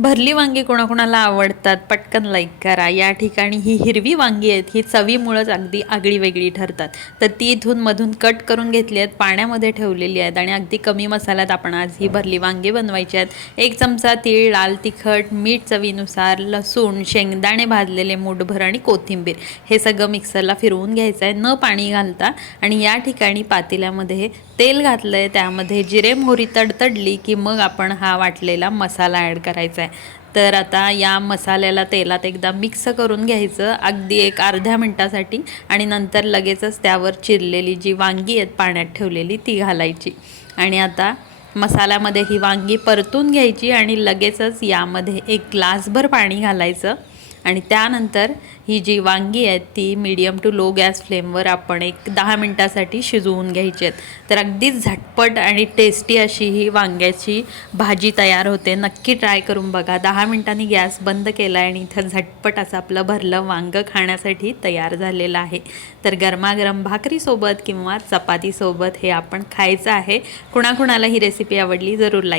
भरली वांगी कोणाकोणाला आवडतात पटकन लाईक करा। या ठिकाणी ही हिरवी वांगी आहेत, ही चवीमुळेच अगदी आगळी वेगळी ठरतात। तर ती इथून मधून कट करून घेतली आहेत, पाण्यामध्ये ठेवलेली आहेत आणि अगदी कमी मसाल्यात आपण आज ही भरली वांगी बनवायची आहेत। 1 चमचा तीळ, लाल तिखट, मीठ चवीनुसार, लसूण, शेंगदाणे भाजलेले मूठभर आणि कोथिंबीर हे सगळं मिक्सरला फिरवून घ्यायचं आहे न पाणी घालता। आणि या ठिकाणी पातेल्यामध्ये तेल घातलंय, त्यामध्ये जिरे मोहरी तडतडली की मग आपण हा वाटलेला मसाला ॲड करायचा आहे। तर आता या मसाल्याला तेलात एकदा मिक्स करून घ्यायचं अगदी एक अर्ध्या मिनटासाठी आणि नंतर लगेचच त्यावर चिरलेली जी वांगी आहेत पाण्यात ठेवलेली ती घालायची आणि आता मसाल्यामध्ये ही वांगी परतून घ्यायची आणि लगेचच यामध्ये 1 ग्लासभर पाणी घालायचं आणि त्यानंतर ही जी वांगी आहेत ती मीडियम टू लो गॅस फ्लेमवर आपण 10 मिनटासाठी शिजवून घ्यायची आहेत। तर अगदीच झटपट आणि टेस्टी अशी ही वांग्याची भाजी तयार होते। नक्की ट्राय करून बघा। 10 मिनिटांनी गॅस बंद केला आहे आणि इथं झटपट असं आपलं भरलं वांगं खाण्यासाठी तयार झालेलं आहे। तर गरमागरम भाकरीसोबत किंवा चपातीसोबत हे आपण खायचं आहे। कुणाकुणाला ही रेसिपी आवडली जरूर लाईक